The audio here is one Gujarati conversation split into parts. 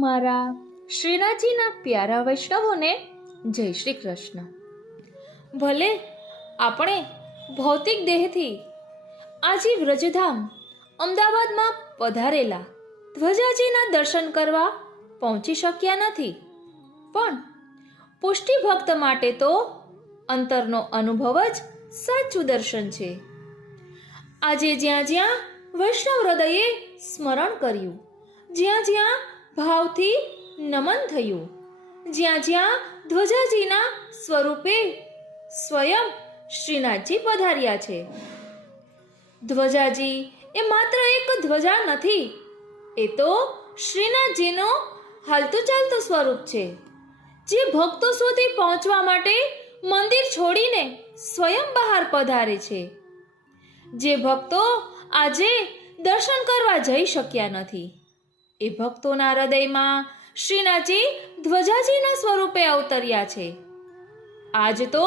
મારા શ્રીનાથજીના પ્યારા વૈષ્ણવોને જય શ્રી કૃષ્ણ. ભલે આપણે ભૌતિક દેહથી આજે વ્રજધામ અમદાવાદમાં પધારેલા ધ્વજાજીના દર્શન કરવા પહોંચી શક્યા નથી, પણ પુષ્ટિ ભક્ત માટે તો અંતરનો અનુભવ જ સાચું દર્શન છે. આજે જ્યાં જ્યાં વૈષ્ણવ હૃદયે સ્મરણ કર્યું, જ્યાં જ્યાં ભાવથી નમન થયું, જ્યાં જ્યાં ધ્વજાજીના સ્વરૂપે સ્વયં શ્રીનાથજી પધાર્યા છે. ધ્વજાજી એ માત્ર એક ધ્વજા નથી, એ તો શ્રીનાથજીનો હાલતું ચાલતું સ્વરૂપ છે, જે ભક્તો સુધી પહોંચવા માટે મંદિર છોડીને સ્વયં બહાર પધારે છે. જે ભક્તો આજે દર્શન કરવા જઈ શક્યા નથી, એ ભક્તોના હૃદયમાં શ્રીનાથજી ધ્વજાજીના સ્વરૂપે અવતર્યા છે. આજ તો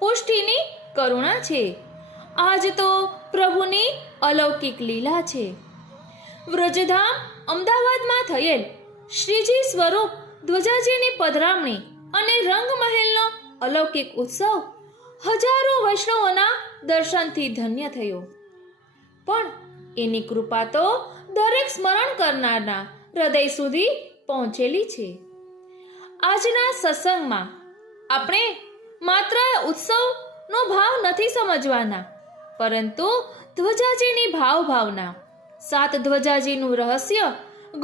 પુષ્ટિની કરુણા છે, આજ તો પ્રભુની અલૌકિક લીલા છે. વ્રજધામ અમદાવાદમાં થયેલ શ્રીજી સ્વરૂપ ધ્વજાજીની પધરામણી અને રંગમહેલનો અલૌકિક ઉત્સવ હજારો વૈષ્ણવોના દર્શનથી ધન્ય થયો. પણ એની કૃપા તો દરેક સ્મરણ કરનારના હૃદય સુધી પહોંચેલી છે. આજના સત્સંગમાં આપણે માત્ર ઉત્સવનો ભાવ નથી સમજવાના, પરંતુ ધ્વજાજીની ભાવના. સાત ધ્વજાજીનું રહસ્ય,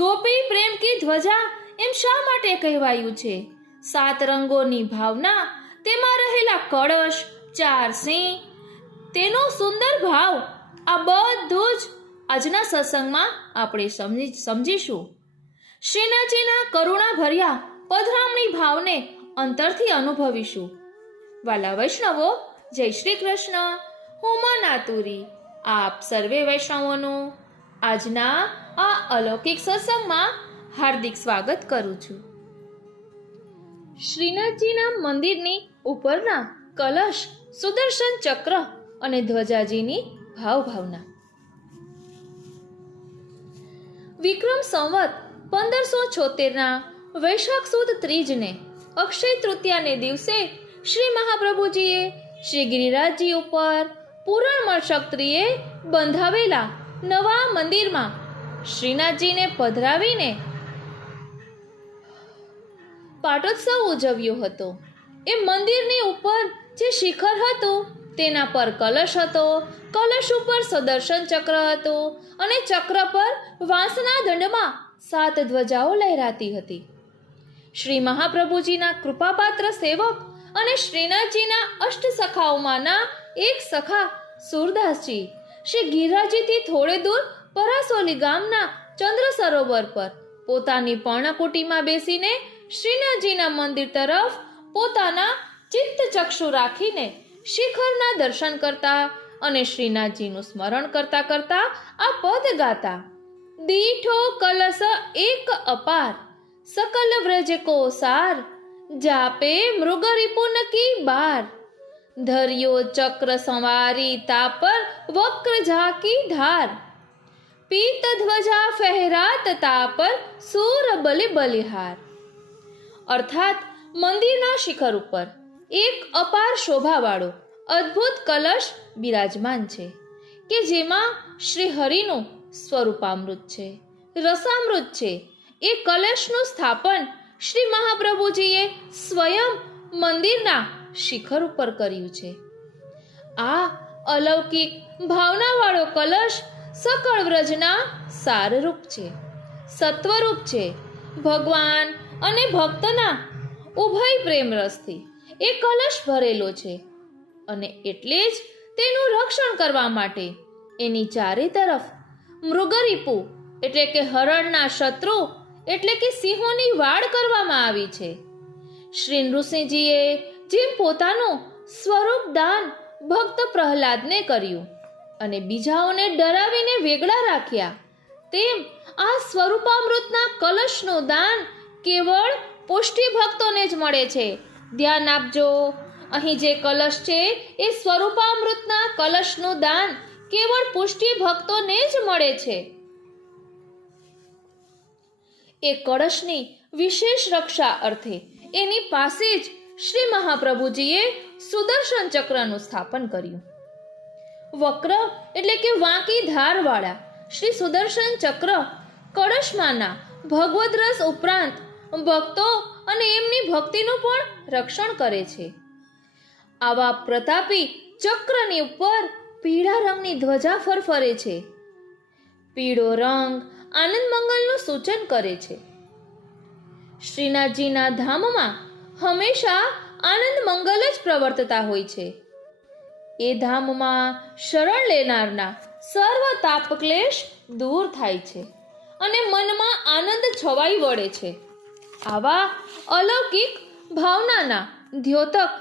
ગોપી પ્રેમ કી ધ્વજા એમ શા માટે કહેવાયું છે? સાત રંગોની ભાવના, તેમાં રહેલા કળશ, ચાર સિંહ, તેનો સુંદર ભાવ, આ બધું જ આજના સત્સંગમાં આપણે સમજીશું. શ્રીનાથજીના કરુણા ભર્યા પધરામણી ભાવને અંતરથી અનુભવીશું. વાલા વૈષ્ણવો, જય શ્રી કૃષ્ણ. હું માં નાતુરી આપ સર્વે વૈષ્ણવોનું આજના આ અલૌકિક સત્સંગમાં હાર્દિક સ્વાગત કરું છું. શ્રીનાથજીના મંદિરની ઉપરના કલશ, સુદર્શન ચક્ર અને ધ્વજાજીની ભાવના. વિક્રમ સંવત 1576ના વૈશાખ સુદ ત્રીજને અક્ષય તૃતીયાને દિવસે શ્રી મહાપ્રભુજીએ શ્રી ગિરિરાજજી ઉપર પૂરણમળ શક્તિએ બંધાવેલા નવા મંદિરમાં શ્રીનાથજીને પધરાવીને પાટોત્સવ ઉજવ્યો હતો. એ મંદિરની ઉપર જે શિખર હતું તેના પર કલશ હતો, કલશ ઉપર સુદર્શન ચક્ર હતો અને ચક્ર પર વાંસના દંડમાં 7 ધ્વજાઓ લહેરાતી હતી. શ્રી મહાપ્રભુજીના કૃપાપાત્ર સેવક અને શ્રીનાથજીના અષ્ટ સખાઓમાંના એક સખા સુરદાસજી શ્રી ગિરિરાજજીથી થોડે દૂર પરાસોલી ગામના ચંદ્ર સરોવર પર પોતાની પર્ણકુટીમાં બેસીને શ્રીનાથજીના મંદિર તરફ પોતાના ચિત્ત ચક્ષુ રાખીને શિખરના દર્શન કરતા અને શ્રીનાથજીનું સ્મરણ કરતા કરતા આ પદ ગાતા. દીઠો કલશ એક અપાર, સકલ વ્રજ કો સાર, જાપે મૃગ રિપુન કી બાર, ધર્યો ચક્ર સંવારી તાપર વક્ર ઝાકી ધાર, પીત ધ્વજા ફહેરાત તાપર સૂર બલિ બલિહાર. અર્થાત મંદિરના શિખર ઉપર એક અપાર શોભાવાળો અદ્ભુત કલશ બિરાજમાન છે કે જેમાં શ્રી હરિનું સ્વરૂપામૃત છે, રસામૃત છે. એ કલશનું સ્થાપન શ્રી મહાપ્રભુજીએ સ્વયં મંદિરના શિખર ઉપર કર્યું છે. આ અલૌકિક ભાવનાવાળો કલશ સકળ વ્રજના સારરૂપ છે, સત્વરૂપ છે. ભગવાન અને ભક્તના ઉભય પ્રેમ રસથી એ કલશ ભરેલો છે અને એટલે જ તેનું રક્ષણ કરવા માટે એની ચારે તરફ મૃગરીપુ એટલે કે હરણના શત્રુ એટલે કે સિંહોની વાડ કરવામાં આવી છે. શ્રી નૃસિંહજીએ જેમ પોતાનું સ્વરૂપ દાન ભક્ત પ્રહલાદને કર્યું અને બીજાઓને ડરાવીને વેગળા રાખ્યા, તેમ આ સ્વરૂપામૃતના કલશનું દાન કેવળ પુષ્ટિ ભક્તોને જ મળે છે. ધ્યાન આપજો, અહીં જે કલશ છે એ સ્વરૂપામૃતના કલશનું દાન કેવળ પુષ્ટિ ભક્તોને જ મળે છે. એ કળશની વિશેષ રક્ષા અર્થે એની પાસે જ શ્રી મહાપ્રભુજીએ સુદર્શન ચક્રનું સ્થાપન કર્યું. વક્ર એટલે કે વાંકી ધારવાળા શ્રી સુદર્શન ચક્ર કળશમાંના ભગવદ રસ ઉપરાંત ભક્તો અને એમની ભક્તિનું પણ રક્ષણ કરે છે. આવા પ્રતાપી ચક્રની ઉપર પીળા રંગની ધ્વજા ફરફરે છે. પીળો રંગ આનંદ મંગલનું સૂચન કરે છે. શ્રીનાથજીના ધામમાં હંમેશા આનંદ મંગલ જ પ્રવર્તતા હોય છે. એ ધામમાં શરણ લેનારના સર્વ તાપ ક્લેશ દૂર થાય છે અને મનમાં આનંદ છવાઈ વળે છે. આવા અલૌકિક ભાવનાના દ્યોતક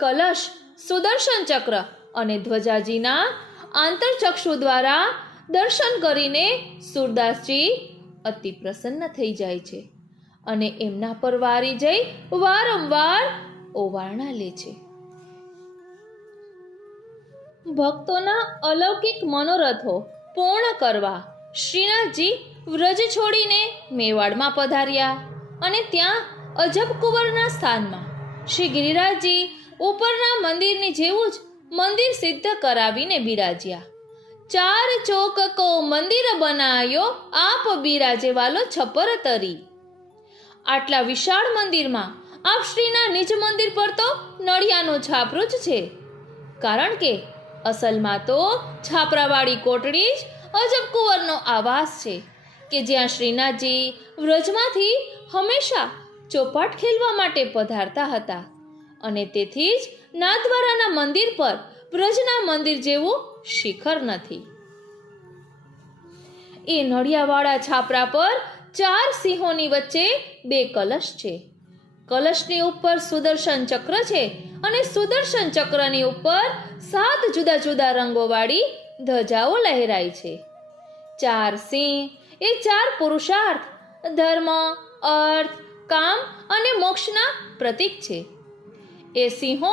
કલશ, સુદર્શન ચક્ર અને ધ્વજાજીના આંતરચક્ષુ દ્વારા દર્શન કરીને સુરદાસજી અતિ પ્રસન્ન થઈ જાય છે અને એમના પર વારી જઈ વારંવાર ઓવારણા લે છે. ભક્તોના અલૌકિક મનોરથો પૂર્ણ કરવા શ્રીનાથજી વ્રજ છોડીને મેવાડમાં પધાર્યા અને ત્યાં અજબકુંવરના સ્થાનમાં શ્રી ગિરિરાજજી ઉપરના મંદિરની જેવું જ મંદિર સિદ્ધ કરાવીને બિરાજ્યા. 4 ચોક કો મંદિર બનાયો આપ બિરાજે વાલો છપર તરી. આટલા વિશાળ મંદિરમાં આપ શ્રીના નિજ મંદિર પર તો નળિયાનું છાપરું જ છે, કારણ કે અસલમાં તો છાપરાવાળી કોટડી જ અજબકુંવરનો આવાસ છે કે જ્યાં શ્રીનાથજી વ્રજમાંથી હંમેશા ચોપાટ ખેલવા માટે પધારતા હતા અને તેથી જ નાથદ્વારાના મંદિર પર વ્રજના મંદિર જેવું શિખર નથી. એ નળિયાવાળા છાપરા પર 4 સિંહોની વચ્ચે 2 કલશ છે. કલશની ઉપર સુદર્શન ચક્ર છે અને સુદર્શન ચક્રની ઉપર 7 જુદા જુદા રંગોવાળી ધજાઓ લહેરાય છે. 4 સિંહ એ 4 પુરુષાર્થ, ધર્મ, અર્થ, કામ અને મોક્ષના પ્રતીક છે. એ સિંહો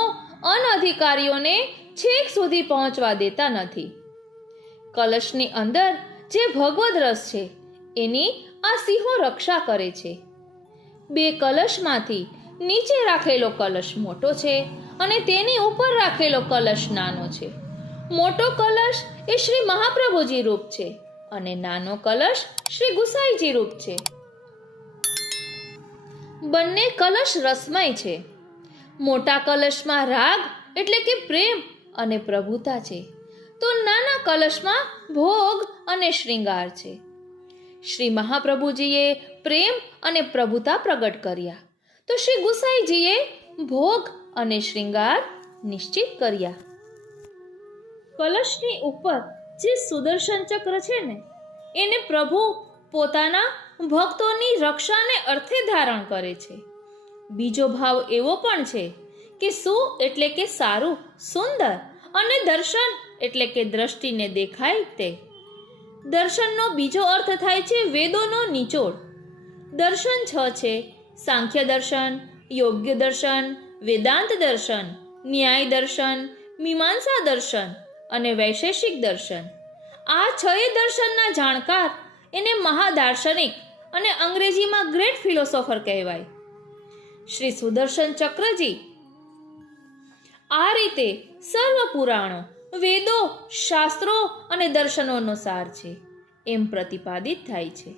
અનઅધિકારીઓને છેક સુધી પહોંચવા દેતા નથી. કલશની અંદર જે ભગવદ રસ છે એની આ સિંહો રક્ષા કરે છે. 2 કલશમાંથી નીચે રાખેલો કલશ મોટો છે અને તેની ઉપર રાખેલો કલશ નાનો છે. મોટો કલશ એ શ્રી મહાપ્રભુજી રૂપ છે અને નાનો કલશ શ્રી ગુસાઈજી રૂપ છે. બંને કલશ રસમય છે. મોટા કલશમાં રાગ એટલે કે પ્રેમ અને પ્રભુતા છે, તો નાના કલશમાં ભોગ અને શ્રૃંગાર છે. શ્રી મહાપ્રભુજીએ પ્રેમ અને પ્રભુતા પ્રગટ કર્યા, તો શ્રી ગુસાઈજીએ ભોગ અને શ્રૃંગાર નિશ્ચિત કર્યા. કલશની ઉપર જે સુદર્શન ચક્ર છે ને, એને પ્રભુ પોતાના ભક્તોની રક્ષાને અર્થે ધારણ કરે છે. બીજો ભાવ એવો પણ છે કે સુ એટલે કે સારું, સુંદર, અને દર્શન એટલે કે દ્રષ્ટિને દેખાય તે. દર્શનનો બીજો અર્થ થાય છે વેદોનો નિચોડ. દર્શન 6 છે: સાંખ્ય દર્શન, યોગ્ય દર્શન, વેદાંત દર્શન, ન્યાય દર્શન, મીમાંસા દર્શન અને વૈશેષિક દર્શન. આ 6 દર્શનના જાણકાર એને મહાદાર્શનિક અને અંગ્રેજીમાં ગ્રેટ ફિલોસોફર કહેવાય. શ્રી સુદર્શન ચક્રજી આ રીતે સર્વ પુરાણો, વેદો, શાસ્ત્રો અને દર્શનોનો સાર છે એમ પ્રતિપાદિત થાય છે.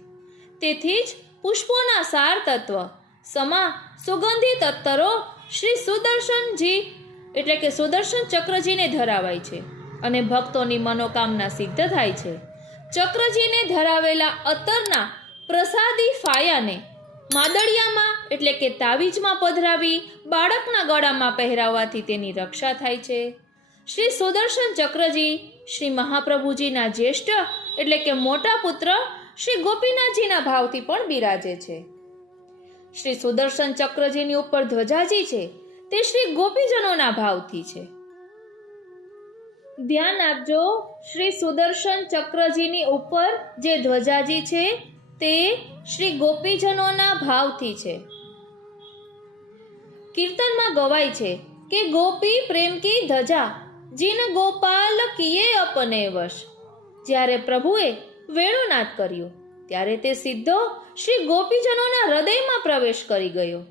તેથી જ પુષ્પોના સાર તત્વ સમા સુગંધિત અત્તરો શ્રી સુદર્શનજી એટલે કે સુદર્શન ચક્રજીને ધરાવાય છે અને ભક્તોની મનોકામના સિદ્ધ થાય છે. ચક્રજીને ધરાવેલા અત્તરના પ્રસાદી ફાયાને માદળિયામાં એટલે કે તાવીજમાં પધરાવી બાળકના ગળામાં પહેરાવવાથી તેની રક્ષા થાય છે. શ્રી સુદર્શન ચક્રજી શ્રી મહાપ્રભુજીના જ્યેષ્ઠ એટલે કે મોટા પુત્ર શ્રી ગોપીનાથજીના ભાવથી પણ બિરાજે છે. શ્રી સુદર્શન ચક્રજીની ઉપર ધ્વજાજી છે તે શ્રી ગોપીજનોના ભાવથી છે. ધ્યાન આપજો, શ્રી સુદર્શન ચક્રજીની ઉપર જે ધ્વજાજી છે તે શ્રી ગોપીજનોના ભાવથી છે. કીર્તનમાં ગવાય છે કે ગોપી પ્રેમ કી ધજા જીન ગોપાલ કિયે અપને વશ. જ્યારે પ્રભુએ વેણુનાદ કર્યું ત્યારે તે સીધો શ્રી ગોપીજનોના હૃદયમાં પ્રવેશ કરી ગયો.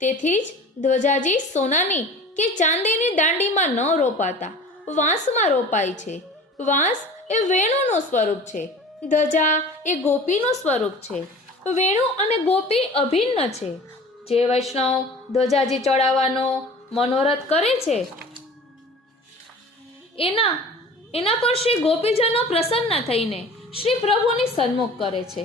તેથી જ ધ્વજાજી સોનાની કે ચાંદીની દાંડીમાં ન રોપાતા વાંસમાં રોપાય છે. વાંસ એ વેણુનું સ્વરૂપ છે, ધજા એ ગોપીનું સ્વરૂપ છે. વેણુ અને ગોપી અભિન્ન છે. જે વૈષ્ણવ ધ્વજાજી ચડાવવાનો મનોરથ કરે છે એના પર શ્રી ગોપીજનો પ્રસન્ન થઈને શ્રી પ્રભુની સન્મુખ કરે છે.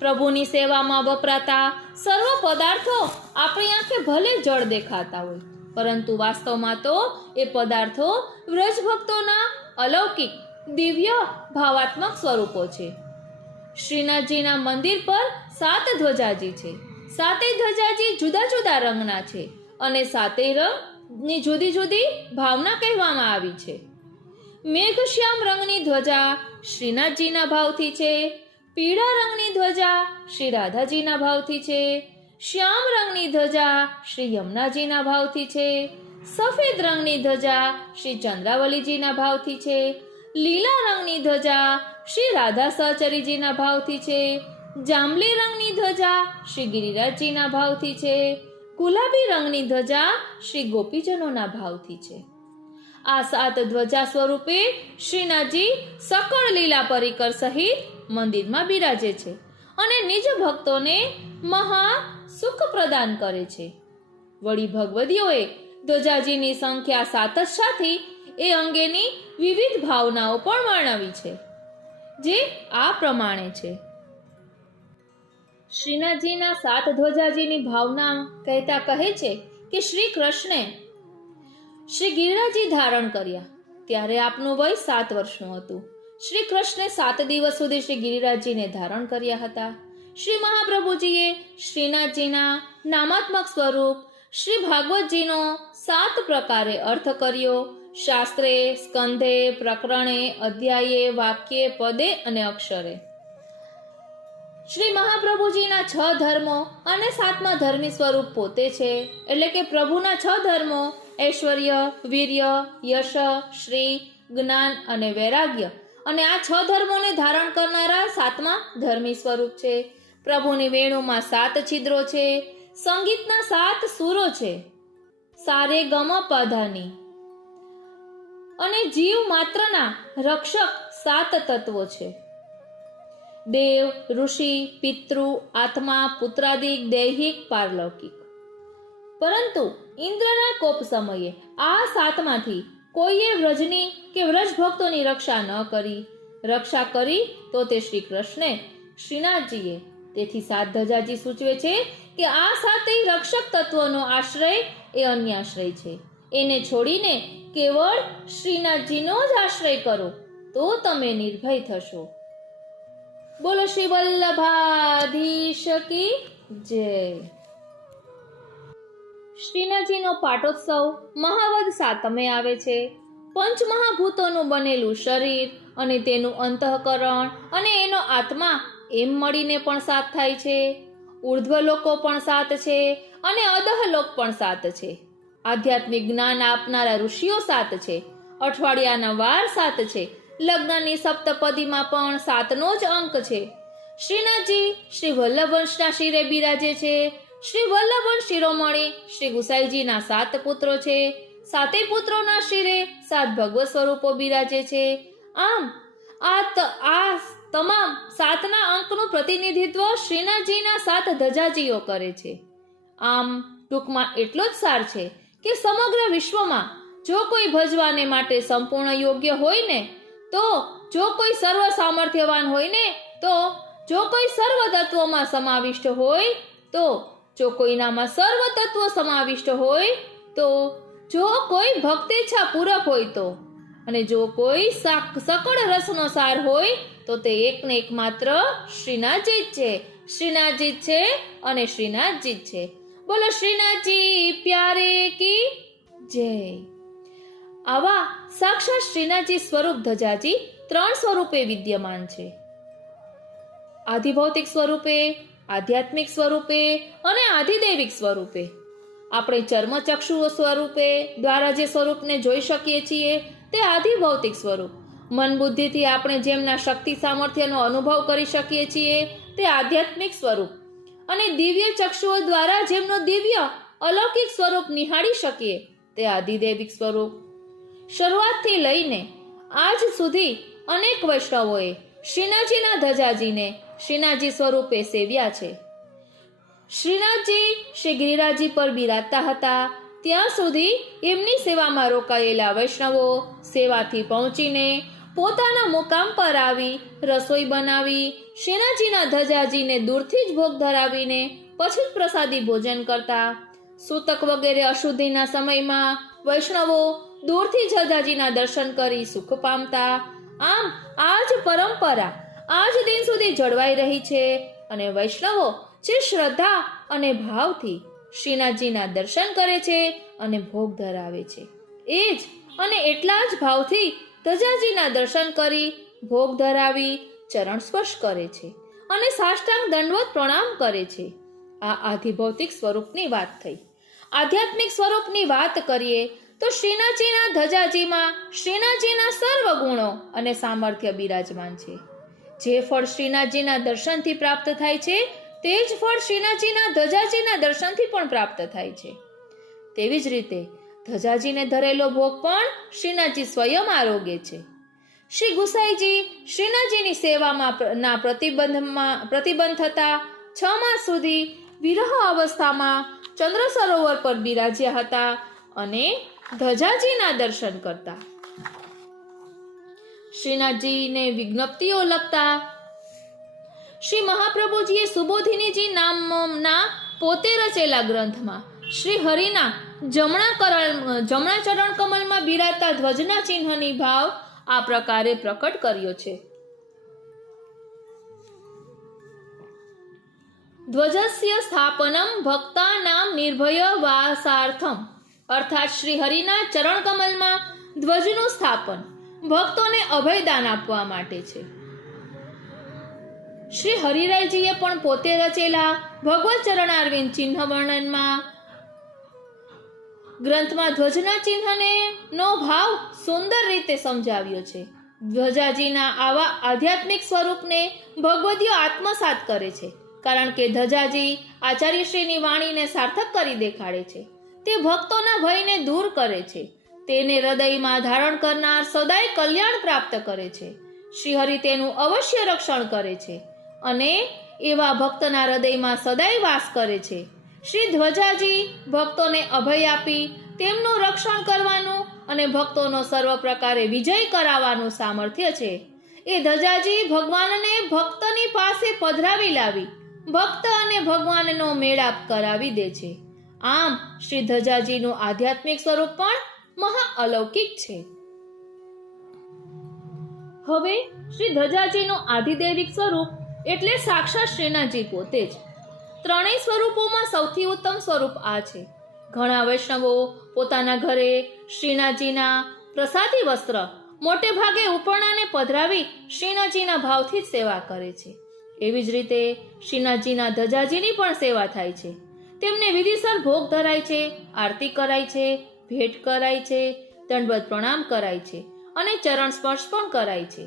પ્રભુની સેવામાં વપરાતા સર્વ પદાર્થો આપણી આંખે ભલે જળ દેખાતા હોય, પરંતુ વાસ્તવમાં તો એ પદાર્થો વ્રજભક્તોના અલૌકિક દિવ્ય ભાવાત્મક સ્વરૂપો છે. શ્રીનાથજીના મંદિર પર 7 ધ્વજાજી છે. 7 ધ્વજાજી જુદા જુદા રંગના છે અને 7 રંગની જુદી જુદી ભાવના કહેવામાં આવી છે. મેઘશ્યામ રંગની ધ્વજા શ્રીનાથજીના ભાવથી છે. પીળા રંગની ધ્વજા શ્રી રાધાજીના ભાવથી છે. શ્યામ રંગની ધ્વજા શ્રી યમુનાજીના ભાવથી છે. સફેદ રંગની ધ્વજા શ્રી ચંદ્રાવલીજીના ભાવથી છે. લીલા રંગની ધ્વજા શ્રી રાધા સહચરીજીના ભાવથી છે. જાંબલી રંગની ધ્વજા શ્રી ગિરિરાજજીના ભાવથી છે. ગુલાબી રંગની ધ્વજા શ્રી ગોપીજનોના ભાવથી છે. આ 7 ધ્વજા સ્વરૂપે શ્રીનાથજી સકળ લીલા પરિકર સહિત મંદિરમાં બિરાજે છે અને નિજ ભક્તોને મહા સુખ પ્રદાન કરે છે. વળી ભગવદીઓએ ધ્વજાજીની સંખ્યા 7 જ સાથી એ અંગેની વિવિધ ભાવનાઓ પણ વર્ણવી છે, જે આ પ્રમાણે છે. શ્રીનાથજીના 7 ધ્વજાજીની ભાવના કહેતા કહે છે કે શ્રી કૃષ્ણે શ્રી ગિરિરાજી ધારણ કર્યા ત્યારે આપનું વય 7 વર્ષનું હતું. શ્રી કૃષ્ણે 7 દિવસ સુધી શ્રી ગિરિરાજજીને ધારણ કર્યા હતા. શ્રી મહાપ્રભુજીએ શ્રીનાથજીના નામાત્મક સ્વરૂપ શ્રી ભાગવતજીનો 7 પ્રકારે અર્થ કર્યો. શાસ્ત્રે, સ્કંધે, પ્રકરણે, અધ્યાયે, વાક્યે, પદે અને અક્ષરે. શ્રી મહાપ્રભુજીના 6 ધર્મો અને 7મા ધર્મી સ્વરૂપ પોતે છે. એટલે કે પ્રભુના 6 ધર્મો ઐશ્વર્ય, વીર્ય, યશ, શ્રી, જ્ઞાન અને વૈરાગ્ય, અને આ 6 ધર્મોને ધારણ કરનારા 7મા ધર્મી સ્વરૂપ છે. પ્રભુની વેણુમાં 7 છિદ્રો છે. સંગીતના 7 સુરો છે. સારે ગમ પધાની અને જીવ માત્રના રક્ષક 7 તત્વો છે. દેવ, ઋષિ, પિતૃ, આત્મા, પુત્રાદિક, દૈહિક, પારલૌકિક. પરંતુ ઇન્દ્રના કોપ સમયે આ 7માંથી કોઈએ વ્રજની કે વ્રજ ભક્તોની રક્ષા ન કરી. રક્ષા કરી તો તે શ્રી કૃષ્ણે, શ્રીનાથજીએ. તેથી 7 ધજાજી સૂચવે છે કે આ 7 રક્ષક તત્વોનો આશ્રય એ અન્ય આશ્રય છે. એને છોડીને કેવળ શ્રીનાથજીનો જ આશ્રય કરો તો તમે નિર્ભય થશો. બોલો શ્રી વલ્લભાધીશ કી જય. શ્રીનાથજીનો પાટોત્સવ મહાવદ 7મે આવે છે. પંચમહાભૂતોનું બનેલું શરીર અને તેનું અંતઃકરણ અને એનો આત્મા એમ મળીને પણ 7 થાય છે. ઉર્ધ્વલોકો પણ 7 છે અને અધઃલોક પણ 7 છે. આધ્યાત્મિક જ્ઞાન આપનારા ઋષિઓ 7 છે. અઠવાડિયાના વાર 7 છે. લગ્નની સપ્તપદીમાં પણ 7નો જ અંક છે. શ્રીનાથજી શ્રી વલ્લભવંશના શિરે બિરાજે છે. શ્રી વલ્લભવંશ શિરોમણી શ્રી ગુસાઈજીના 7 પુત્રો છે. 7 પુત્રોના શિરે 7 ભગવત સ્વરૂપો બિરાજે છે. આમ આ તમામ 7ના અંકનું પ્રતિનિધિત્વ શ્રીનાથજીના 7 ધજાજીઓ કરે છે. આમ ટૂંકમાં એટલો જ સાર છે કે સમગ્ર વિશ્વમાં જો કોઈ ભજવાને માટે સંપૂર્ણ યોગ્ય હોય ને, તો જો કોઈ સર્વ સામર્થ્યવાન હોય ને, તો જો કોઈ સર્વ તત્વોમાં સમાવિષ્ટ હોય, તો જો કોઈનામાં સર્વ તત્વો સમાવિષ્ટ હોય, તો જો કોઈ ભક્તેચ્છા પૂરક હોય, તો અને જો કોઈ સકળ રસનો સાર હોય, તો તે એકને એકમાત્ર શ્રીનાથજી જ છે. શ્રીનાથજી જ છે અને શ્રીનાથજી જ છે. બોલો શ્રીનાથજી પ્યારે કી જય. આવા સાક્ષાત શ્રીનાથજી સ્વરૂપ ધજાજી 3 સ્વરૂપે વિદ્યમાન છે. આધિભૌતિક સ્વરૂપે, આધ્યાત્મિક સ્વરૂપે અને આધિદૈવિક સ્વરૂપે. આપણે ચર્મચક્ષુ સ્વરૂપે દ્વારા જે સ્વરૂપને જોઈ શકીએ છીએ તે આધિભૌતિક સ્વરૂપ. મન બુદ્ધિથી આપણે જેમના શક્તિ સામર્થ્યનો અનુભવ કરી શકીએ છીએ તે આધ્યાત્મિક સ્વરૂપ અને દિવ્ય ચક્ષુઓ દ્વારા જેમનો દિવ્ય અલૌકિક સ્વરૂપ નિહાળી શકીએ તે આધિદૈવિક સ્વરૂપ. શરૂઆતથી લઈને આજ સુધી અનેક વૈષ્ણવોએ શ્રીનાથજીના ધજાજીને શ્રીનાથજી સ્વરૂપે સેવ્યા છે. શ્રીનાથજી શ્રી ગિરિરાજજી પર બિરાજતા હતા ત્યાં સુધી એમની સેવામાં રોકાયેલા વૈષ્ણવો સેવાથી પહોંચીને પોતાના મુકામ પર આવી રસોઈ બનાવી શ્રીનાથજીના ધજાજીને દૂરથી જ ભોગ ધરાવીને પછી જ પ્રસાદી ભોજન કરતા. સૂતક વગેરે અશુદ્ધિના સમયમાં વૈષ્ણવો દૂરથી જ ધજાજીના દર્શન કરી સુખ પામતા. આમ આ જ પરંપરા આજ દિન સુધી જળવાઈ રહી છે અને વૈષ્ણવો જે શ્રદ્ધા અને ભાવથી શ્રીનાથજીના દર્શન કરે છે અને ભોગ ધરાવે છે એ જ અને એટલા જ ભાવથી ધજાજીના દર્શન કરી ભોગ ધરાવી ચરણ સ્પર્શ કરે છે અને સાષ્ટાંગ દંડવત પ્રણામ કરે છે. આ આધિભૌતિક સ્વરૂપની વાત થઈ. આધ્યાત્મિક સ્વરૂપની વાત કરીએ તો શ્રીનાથજીના ધજાજીમાં શ્રીનાથજીના સર્વ ગુણો અને સામર્થ્ય બિરાજમાન છે. જે ફળ શ્રીનાથજીના દર્શનથી પ્રાપ્ત થાય છે તે જ ફળ શ્રીનાથજીના ધજાજીના દર્શનથી પણ પ્રાપ્ત થાય છે. તેવી જ રીતે ધજાજીને ધરેલો ભોગ પણ શ્રીનાથજી સ્વયં આરોગે છે. શ્રી ગુસાઈજી શ્રીનાથજીની સેવામાં પ્રતિબંધ થતા 6 માસ સુધી વિરહ અવસ્થામાં ચંદ્ર સરોવર પર બિરાજ્યા હતા અને ધજાજીના દર્શન કરતા. શ્રીનાથજીને વિજ્ઞપ્તિઓ લખતા શ્રી મહાપ્રભુજીએ સુબોધિનીજી નામના પોતે રચેલા ગ્રંથમાં શ્રી હરિના જમણા ચરણ કમલમાં બિરાજતા ધ્વજના ચિહ્નની ભાવ આ પ્રકારે પ્રકટ કર્યો છે. ધ્વજસ્ય સ્થાપનમ ભક્તાનામ નિર્ભય વાસાર્થમ, અર્થાત શ્રી હરિના ચરણ કમલમાં ધ્વજનું સ્થાપન ભક્તોને અભયદાન આપવા માટે છે. શ્રી હરિરાયજીએ પણ પોતે રચેલા ભગવત ચરણારવિંદ ચિહ્ન વર્ણનમાં ગ્રંથમાં ધ્વજના ચિહ્નને નો ભાવ સુંદર રીતે સમજાવ્યો છે. ધ્વજાજીના આવા આધ્યાત્મિક સ્વરૂપને ભગવદીઓ આત્મસાત કરે છે કારણ કે ધજાજી આચાર્યશ્રીની વાણીને સાર્થક કરી દેખાડે છે. તે ભક્તોના ભયને દૂર કરે છે. તેને હૃદયમાં ધારણ કરનાર સદાય કલ્યાણ પ્રાપ્ત કરે છે. શ્રી હરિ તેનું અવશ્ય રક્ષણ કરે છે અને એવા ભક્તના હૃદયમાં સદાય વાસ કરે છે. શ્રી ધ્વજાજી ભક્તોને અભય આપી તેમનું રક્ષણ કરવાનું અને ભક્તોનો સર્વ પ્રકારે વિજય કરાવવાનું સામર્થ્ય છે. એ ધજાજી ભગવાનને ભક્તની પાસે પધરાવી લાવી ભક્ત અને ભગવાનનો મેળાપ કરાવી દે છે. આમ શ્રી ધજાજીનું આધ્યાત્મિક સ્વરૂપ પણ મહા અલૌકિક છે. હવે શ્રી ધજાજીનું આધિદૈવિક સ્વરૂપ એટલે સાક્ષાત શ્રીનાથજી પોતે જ. ત્રણેય સ્વરૂપોમાં સૌથી ઉત્તમ સ્વરૂપ આ છે. ઘણા વૈષ્ણવો પોતાના ઘરે શ્રીનાથજીના પ્રસાદી વસ્ત્ર મોટે ભાગે ઉપરણાને પધરાવી શ્રીનાથજીના ભાવથી જ સેવા કરે છે. એવી જ રીતે શ્રીનાથજીના ધજાજીની પણ સેવા થાય છે. તેમને વિધિસર ભોગ ધરાય છે, આરતી કરાય છે, ભેટ કરાય છે, દંડવત પ્રણામ કરાય છે અને ચરણ સ્પર્શ પણ કરાય છે.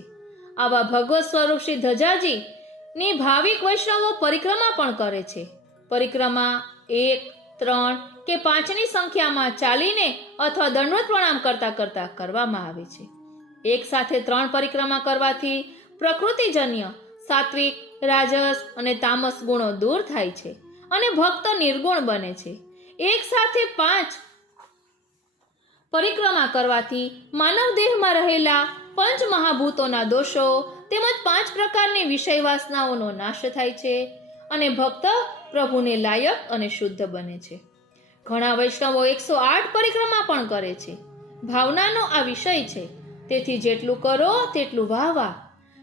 આવા ભગવત સ્વરૂપ શ્રી ધજાજી ની ભાવિક વૈષ્ણવો પરિક્રમા પણ કરે છે. પરિક્રમા 1, 3 કે 5ની સંખ્યામાં ચાલીને અથવા દંડવત પ્રણામ કરતા કરતા કરવામાં આવે છે. એક સાથે 3 પરિક્રમા કરવાથી પ્રકૃતિજન્ય સાત્વિક, રાજસ અને તામસ ગુણો દૂર થાય છે અને ભક્ત નિર્ગુણ બને છે. એક સાથે 5 પરિક્રમા કરવાથી માનવ દેહમાં રહેલા પંચ મહાભૂતોના દોષો તેમજ 5 પ્રકારની વિષય વાસનાઓનો નાશ થાય છે અને ભક્ત પ્રભુને લાયક અને શુદ્ધ બને છે. ઘણા વૈષ્ણવો 108 પરિક્રમા પણ કરે છે. ભાવનાનો આ વિષય છે, તેથી જેટલું કરો તેટલું વાહ વાહ.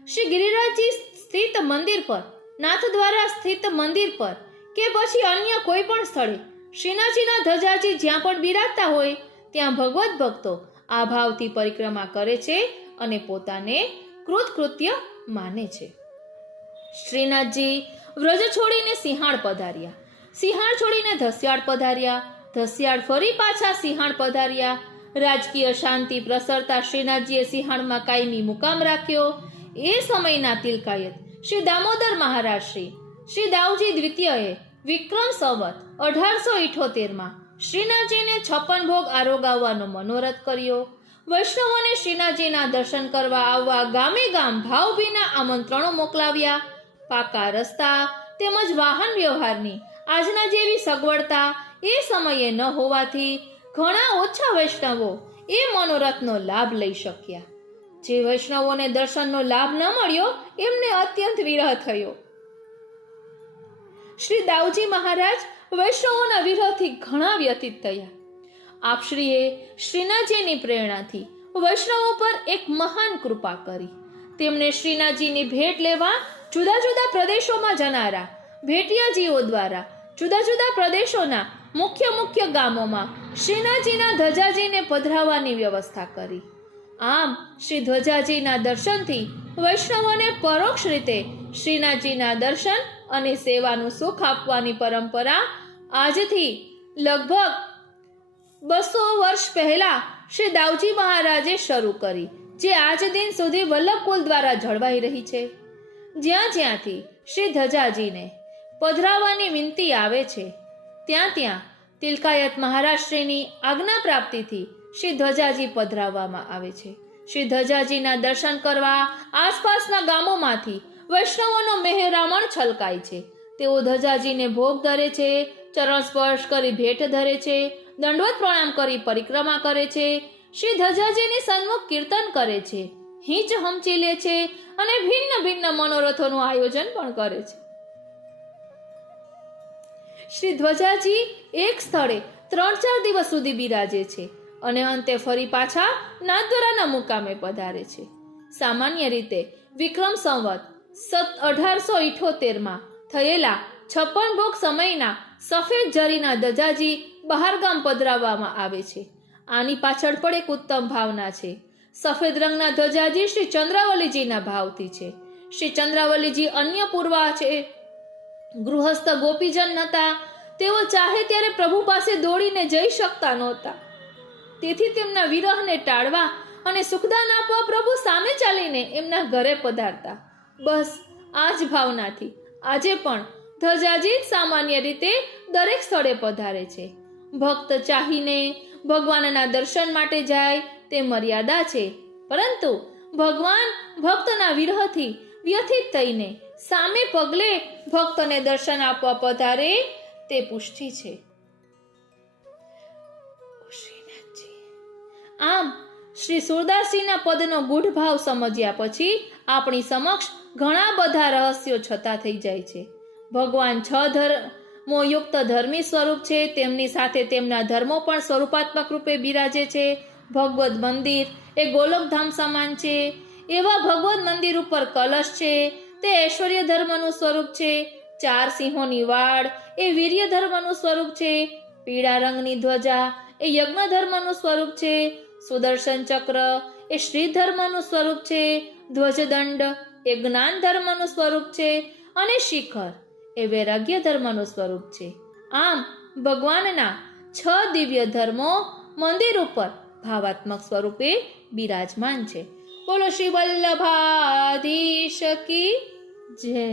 શ્રી ગિરિરાજજી સ્થિત મંદિર પર, નાથ દ્વારા સ્થિત મંદિર પર કે પછી અન્ય કોઈ પણ સ્થળે શ્રીનાથજીના ધજાજી જ્યાં પણ બિરાજતા હોય ત્યાં ભગવત ભક્તો આ ભાવથી પરિક્રમા કરે છે અને પોતાને કૃતકૃત્ય માને છે. શ્રીનાથજી વ્રજ છોડીને સિંહાળ પધાર્યા, સિંહાળ છોડીને ધસ્યાળ પધાર્યા, ધસ્યાળ ફરી પાછા સિંહાળ પધાર્યા. રાજકીય શાંતિ પ્રસરતા શ્રીનાથજીએ સિંહાળમાં કાયમી મુકામ રાખ્યો. એ સમયના તિલકાયત શ્રી દામોદર મહારાજ શ્રી શ્રી દાઉજી દ્વિતીયએ વિક્રમ સંવત 1878માં શ્રીનાથજીને 56 ભોગ આરોગાવવાનો મનોરથ કર્યો. વૈષ્ણવોને શ્રીનાથજીના દર્શન કરવા આવવા ગામે ગામ ભાવભીના આમંત્રણો મોકલાવ્યા. પાકા રસ્તા તેમજ વાહન વ્યવહારની આજના જેવી સગવડતા એ સમયે ન હોવાથી ઘણા ઓછા વૈષ્ણવો એ મનોરથનો લાભ લઈ શક્યા. જે વૈષ્ણવોને દર્શનનો લાભ ન મળ્યો એમને અત્યંત વિરહ થયો. શ્રી દાઉજી મહારાજ વૈષ્ણવોના વિરહથી ઘણા વ્યથિત થયા. આપશ્રીએ શ્રીનાથજીની પ્રેરણાથી વૈષ્ણવો પર એક મહાન કૃપા કરી. તેમને શ્રીનાથજીની ભેટ લેવા જુદા જુદા પ્રદેશોમાં જનારા ભેટિયાજીઓ દ્વારા જુદા જુદા પ્રદેશોના મુખ્ય ગામોમાં શ્રીનાથજીના ધજાજીને પધરાવવાની વ્યવસ્થા કરી. આમ શ્રી ધ્વજાજીના દર્શનથી વૈષ્ણવોને પરોક્ષ રીતે શ્રીનાથજીના દર્શન અને સેવાનું સુખ આપવાની પરંપરા આજથી લગભગ 200 વર્ષ પહેલા શ્રી દાઉજી મહારાજે શરૂ કરી, જે આજ દિન સુધી વલ્લભકુલ દ્વારા જળવાઈ રહી છે. જ્યાં જ્યાંથી શ્રી ધજાજીને પધરાવવાની વિનંતી આવે છે ત્યાં તિલકાયત મહારાષ્ટ્રની આજ્ઞા પ્રાપ્તિથી શ્રી ધજાજી પધરાવવામાં આવે છે. શ્રી ધજાજીના દર્શન કરવા આસપાસના ગામોમાંથી વૈષ્ણવોનો મહેરામણ છલકાય છે. તેઓ ધજાજીને ભોગ ધરે છે, ચરણ સ્પર્શ કરી ભેટ ધરે છે, દંડવત પ્રણામ કરી પરિક્રમા કરે છે, શ્રી ધજાજીની સન્મુખ કીર્તન કરે છે, હિંચ હમચી લે છે અને ભિન્ન ભિન્ન મનોરથોનું આયોજન પણ કરે છે. શ્રી ધ્વજાજી એક સ્થળે 3-4 દિવસ સુધી બિરાજે છે અને અંતે ફરી પાછા નાથદ્વારાના મુકામે પધારે છે. સામાન્ય રીતે વિક્રમ સંવત 1878માં થયેલા 56 ભોગ સમયના સફેદ જરીના ધજાજી બહારગામ પધરાવવામાં આવે છે. આની પાછળ પણ એક ઉત્તમ ભાવના છે. સફેદ રંગના ધજાજી શ્રી ચંદ્રાવલીજીના ભાવથી છે. શ્રી ચંદ્રાવલીજી અન્ય પૂર્વા છે, ગૃહસ્થ ગોપીજન નહોતા. તેઓ ચાહે ત્યારે પ્રભુ પાસે દોડીને જઈ શકતા નહોતા. તેથી તેમના વિરહને ટાળવા અને સુખદાન આપવા પ્રભુ સામે ચાલીને એમના ઘરે પધારતા. બસ આ જ ભાવનાથી આજે પણ ધજાજી સામાન્ય રીતે દરેક સ્થળે પધારે છે. ભક્ત ચાહીને ભગવાનના દર્શન માટે જાય તે મર્યાદા છે, પરંતુ ભગવાન ભક્તના વિરહથી વ્યથિત થઈને સામે પગલે ભક્તને દર્શન આપવા પધારે તે પુષ્ટિ છે. આમ શ્રી સુરદાસજીના પદનો ગૂઢ ભાવ સમજ્યા પછી આપણી સમક્ષ ઘણા બધા રહસ્યો છતા થઈ જાય છે. ભગવાન 6 ધર્મો યુક્ત ધર્મી સ્વરૂપ છે, તેમની સાથે તેમના ધર્મો પણ સ્વરૂપાત્મક રૂપે બિરાજે છે. ભગવદ મંદિર એ ગોલકધામ સમાન છે. એવા ભગવદ મંદિર ઉપર કલશ છે, તે ઐશ્વર્ય ધર્મનું સ્વરૂપ છે. 4 સિંહોની વાડ એ વીર્ય ધર્મનું સ્વરૂપ છે. પીળા રંગની ધ્વજા એ યજ્ઞ ધર્મનું સ્વરૂપ છે. સુદર્શન ચક્ર એ શ્રી ધર્મનું સ્વરૂપ છે. ધ્વજદંડ એ જ્ઞાન ધર્મનું સ્વરૂપ છે અને શિખર એ વૈરાગ્ય ધર્મનું સ્વરૂપ છે. આમ ભગવાનના 6 દિવ્ય ધર્મો મંદિર ઉપર ભાવાત્મક સ્વરૂપે બિરાજમાન છે. બોલો શ્રી વલ્લભાધીશ કી જય.